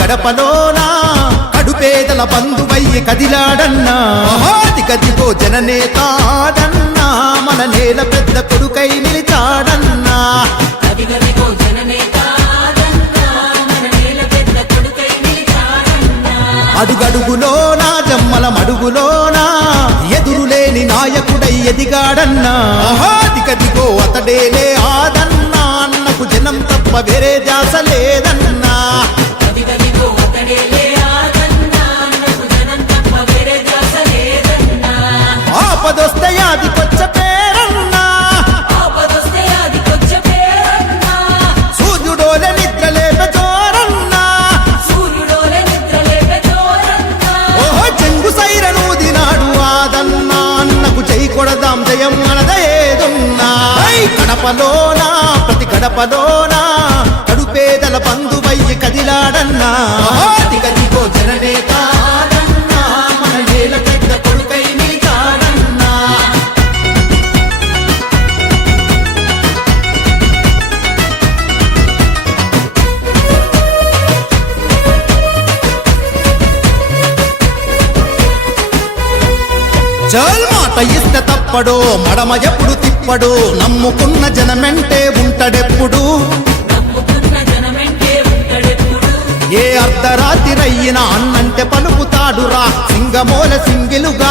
గడపలోనా కడుపేదల బంధువయ్యి కదిలాడన్నా? కదిగో కొడుకై నిలిచాడన్నా? అదిగదిగో జననేతాదన్నా మన నేల పెద్ద కొడుకై నిలిచాడన్నా? అడుగడుగులోనా? జమ్మల మడుగులోనా? ఎదురులేని నాయకుడై ఎదిగాడన్నా? దిగదిగో అతడేలే ఆదన్నా అన్నకు జనం తప్ప వేరే ధ్యాస లేదన్నా? గడపలోనా ప్రతి గడపలోనా కడుపేదల బంధువయ్యి కదిలాడన్నా. చల్ మాట ఇస్తే తప్పడు మడమ ఎప్పుడు తిప్పడు నమ్ముకున్న జనమెంటే ఉంటడెప్పుడు? ఏ అర్ధరాత్రి అయినా అన్నంటే పలుకుతాడురా సింగమోల సింగిలుగా